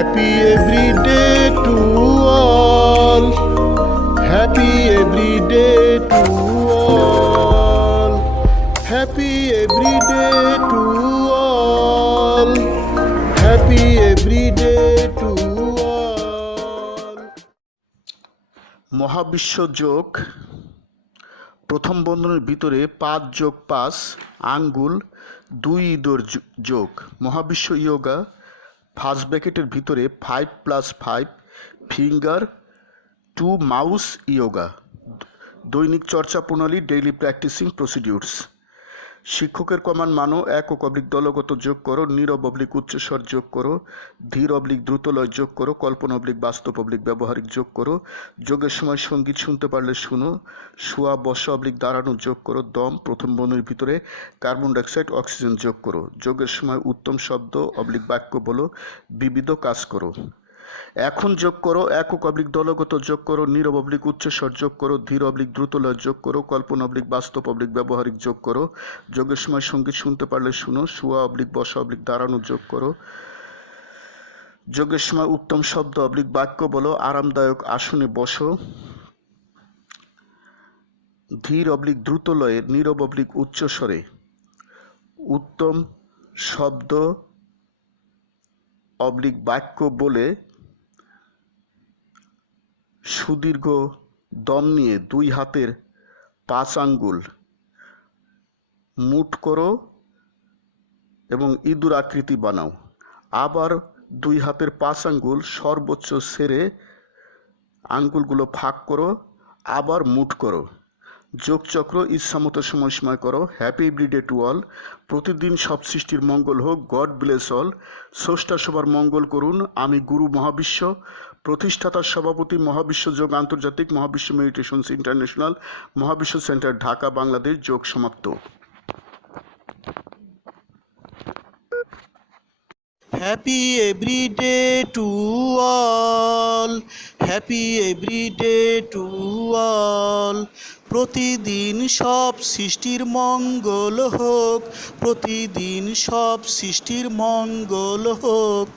Happy every day to all. Happy every day to all. Happy every day to all. Happy every day to all. মহাবিশ্ব যোগ প্রথম বন্ধনীর ভিতরে 5 যোগ 5 আঙ্গুল 2 ইঁদুর যোগ। মহাবিশ্ব ইয়োগা ফার্স্ট ব্র্যাকেটের ভিতরে 5 + 5 ফিঙ্গার 2 মাউস ইয়োগা। দৈনিক চর্চা প্রণালী ডেইলি প্র্যাকটিসিং প্রসিডিউরস। শিক্ষকের কমান্ড মানো। একক অবলিক দলগত যোগ করো, নীরব অবলিক উচ্চস্বর যোগ করো, ধীর অবলিক দ্রুতলয় যোগ করো, কল্পনা অবলিক বাস্তব অবলিক ব্যবহারিক যোগ করো, যোগের সময় সঙ্গীত শুনতে পারলে শুনো, শোয়া বসা অবলিক দাঁড়ানো যোগ করো, দম প্রথম বন্ধনীর ভিতরে কার্বন ডাইঅক্সাইড অক্সিজেন যোগ করো, যোগের সময় উত্তম শব্দ অবলিক বাক্য বলো, বিবিধ কাজ করো। এখন যোগ করো। একক অবলিক দলগত যোগ করো, নীরব অবলিক উচ্চস্বর যোগ করো, ধীর অবলিক দ্রুতলয় যোগ করো, কল্পনা অবলিক বাস্তব অবলিক ব্যবহারিক যোগ করো, যোগের সময় সঙ্গীত শুনতে পারলে শুনো, শোয়া অবলিক বসা অবলিক দাঁড়ানো যোগ করো, যোগের সময় উত্তম শব্দ অবলিক বাক্য বলো, আরামদায়ক আসনে বসো, ধীর অবলিক দ্রুতলয়ে নীরব অবলিক উচ্চস্বরে উত্তম শব্দ অবলিক বাক্য বলে সুদীর্ঘ দম নিয়ে 2 হাতের 5 আঙ্গুল মুঠ করো এবং ইঁদুর আকৃতি বানাও। আবার 2 হাতের 5 আঙ্গুল সর্বোচ্চ ছেড়ে আঙ্গুলগুলো ফাঁক করো, আবার মুঠ করো। যোগচক্র ইচ্ছামতো সময় করো। Happy everyday to all. প্রতিদিন সব সৃষ্টির মঙ্গল হোক। God bless all. স্রষ্টা সবার মঙ্গল করুন। আমি গুরু মহাবিশ্ব, প্রতিষ্ঠাতার সভাপতি, মহাবিশ্ব যোগ আন্তর্জাতিক, মহাবিশ্ব মেডিটেশনস ইন্টারন্যাশনাল, মহাবিশ্ব সেন্টার, ঢাকা, বাংলাদেশ। যোগ সমাপ্ত। Happy every day to all. Happy every day to all. প্রতিদিন সব সৃষ্টির মঙ্গল হোক, প্রতিদিন সব সৃষ্টির মঙ্গল হোক।